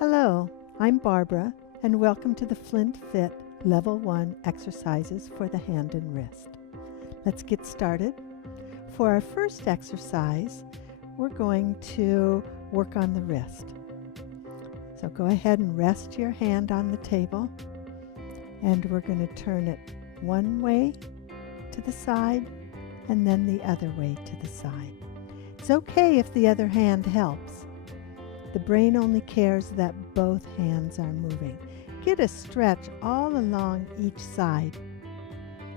Hello, I'm Barbara, and welcome to the Flint Fit Level 1 exercises for the hand and wrist. Let's get started. For our first exercise, we're going to work on the wrist. So go ahead and rest your hand on the table, and we're going to turn it one way to the side and then the other way to the side. It's okay if the other hand helps. The brain only cares that both hands are moving. Get a stretch all along each side.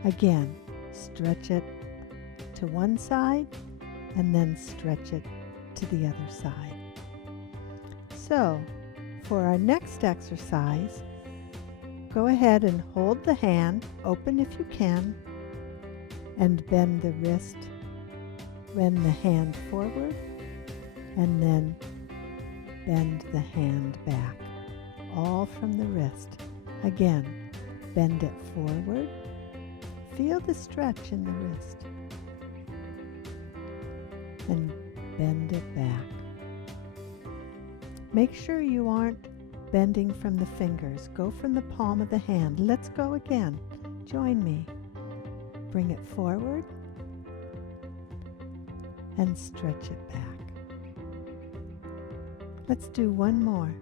Again, stretch it to one side and then stretch it to the other side. So, for our next exercise, go ahead and hold the hand open if you can and bend the wrist, bend the hand forward, and then bend the hand back, all from the wrist. Again, bend it forward. Feel the stretch in the wrist. And bend it back. Make sure you aren't bending from the fingers. Go from the palm of the hand. Let's go again. Join me. Bring it forward and stretch it back. Let's do one more.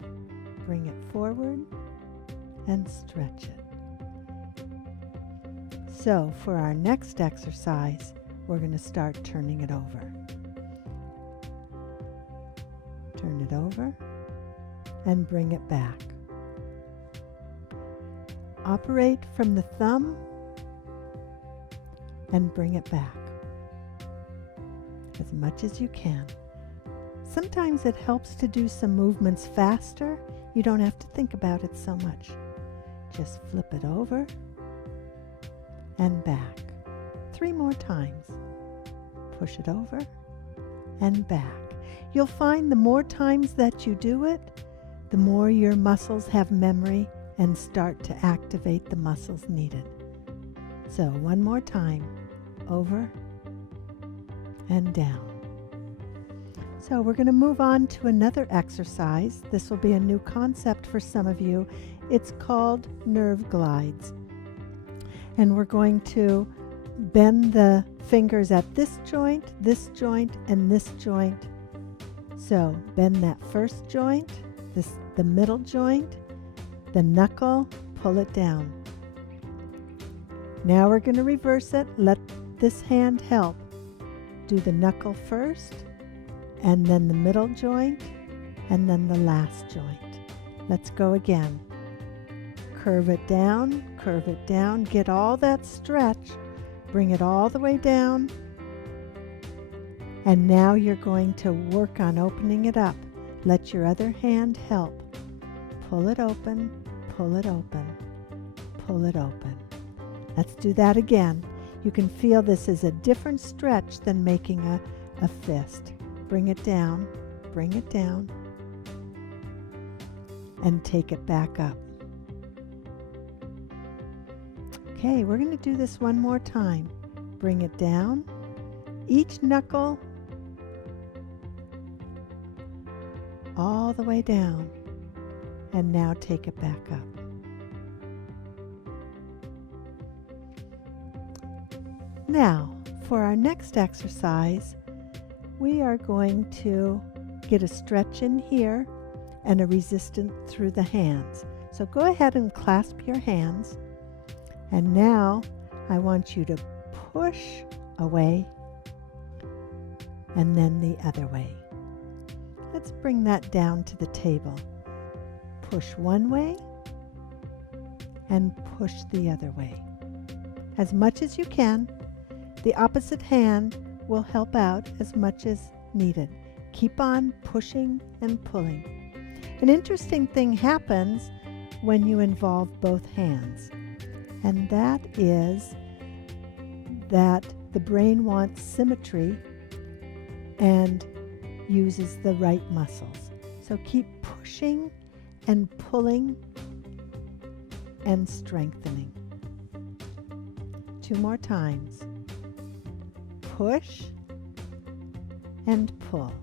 Bring it forward and stretch it. So for our next exercise, we're going to start turning it over. Turn it over and bring it back. Operate from the thumb and bring it back as much as you can. Sometimes it helps to do some movements faster. You don't have to think about it so much. Just flip it over and back. 3 more times. Push it over and back. You'll find the more times that you do it, the more your muscles have memory and start to activate the muscles needed. So one more time. Over and down. So we're going to move on to another exercise. This will be a new concept for some of you. It's called nerve glides. And we're going to bend the fingers at this joint, and this joint. So bend that first joint, the middle joint, the knuckle, pull it down. Now we're going to reverse it. Let this hand help. Do the knuckle first, and then the middle joint, and then the last joint. Let's go again. Curve it down, get all that stretch, bring it all the way down, and now you're going to work on opening it up. Let your other hand help. Pull it open, pull it open, pull it open. Let's do that again. You can feel this is a different stretch than making a fist. Bring it down, and take it back up. Okay, we're going to do this one more time. Bring it down, each knuckle all the way down, and now take it back up. Now, for our next exercise, we are going to get a stretch in here and a resistance through the hands. So go ahead and clasp your hands. And now I want you to push away and then the other way. Let's bring that down to the table. Push one way and push the other way. As much as you can. The opposite hand will help out as much as needed. Keep on pushing and pulling. An interesting thing happens when you involve both hands, and that is that the brain wants symmetry and uses the right muscles. So keep pushing and pulling and strengthening. 2 more times. Push and pull,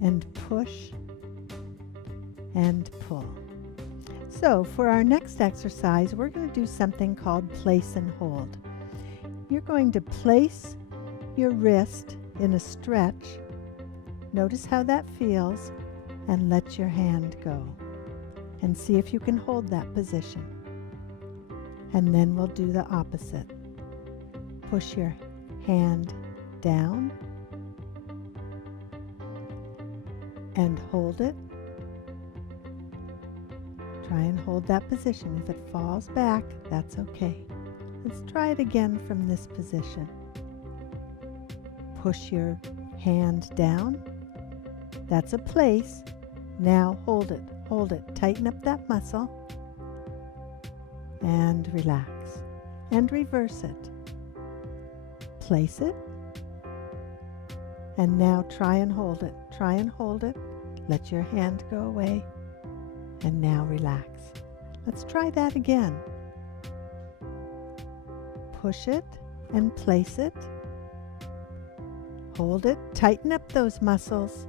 and push and pull. So for our next exercise, we're going to do something called place and hold. You're going to place your wrist in a stretch. Notice how that feels, and let your hand go. And see if you can hold that position. And then we'll do the opposite. Push your hand down and hold it. Try and hold that position. If it falls back, that's okay. Let's try it again from this position. Push your hand down. That's a place. Now hold it. Hold it. Tighten up that muscle. And relax. And reverse it. Place it. And now try and hold it. Try and hold it. Let your hand go away. And now relax. Let's try that again. Push it and place it. Hold it. Tighten up those muscles.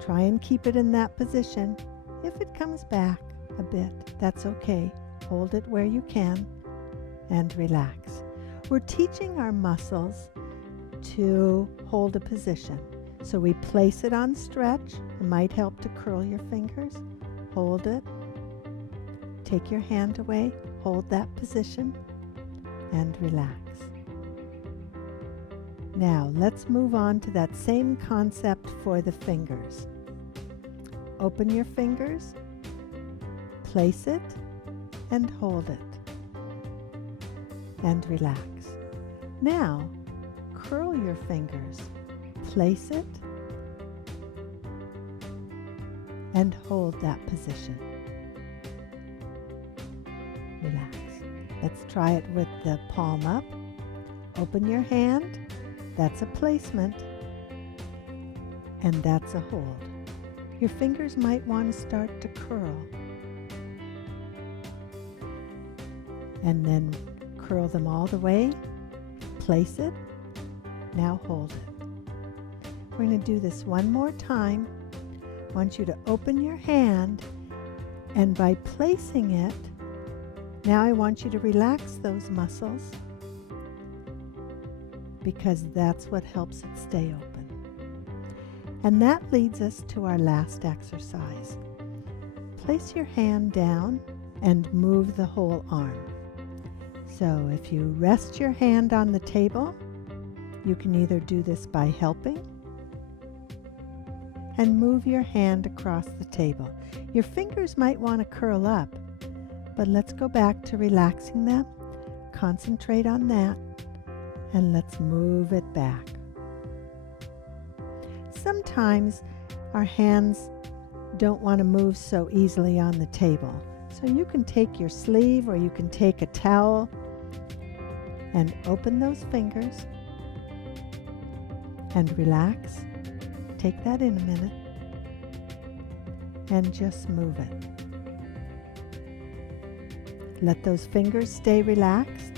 Try and keep it in that position. If it comes back a bit, that's okay. Hold it where you can and relax. We're teaching our muscles to hold a position. So we place it on stretch. It might help to curl your fingers. Hold it. Take your hand away. Hold that position and relax. Now let's move on to that same concept for the fingers. Open your fingers, place it, and hold it. And relax. Now, curl your fingers, place it, and hold that position. Relax. Let's try it with the palm up. Open your hand. That's a placement. And that's a hold. Your fingers might want to start to curl. And then curl them all the way. Place it. Now hold it. We're going to do this one more time. I want you to open your hand, and by placing it, now I want you to relax those muscles, because that's what helps it stay open. And that leads us to our last exercise. Place your hand down and move the whole arm. So if you rest your hand on the table, you can either do this by helping and move your hand across the table. Your fingers might want to curl up, but let's go back to relaxing them. Concentrate on that, and let's move it back. Sometimes our hands don't want to move so easily on the table. So you can take your sleeve, or you can take a towel and open those fingers and relax. Take that in a minute and just move it. Let those fingers stay relaxed.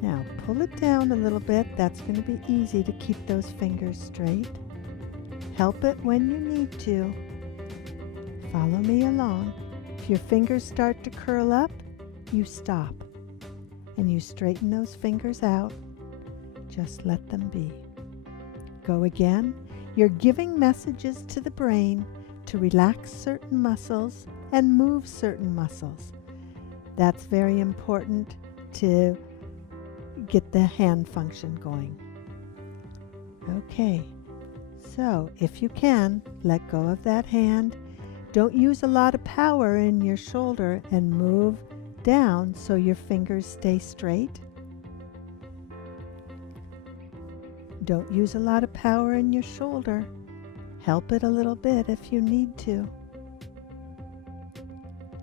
Now pull it down a little bit. That's going to be easy to keep those fingers straight. Help it when you need to. Follow me along. If your fingers start to curl up, you stop and you straighten those fingers out. Just let them be. Go again. You're giving messages to the brain to relax certain muscles and move certain muscles. That's very important to get the hand function going. Okay, so if you can, let go of that hand. Don't use a lot of power in your shoulder, and move down so your fingers stay straight. Don't use a lot of power in your shoulder. Help it a little bit if you need to.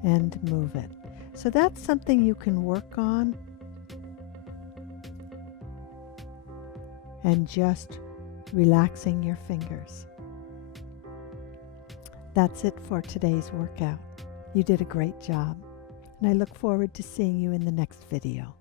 And move it. So that's something you can work on. And just relaxing your fingers. That's it for today's workout. You did a great job, and I look forward to seeing you in the next video.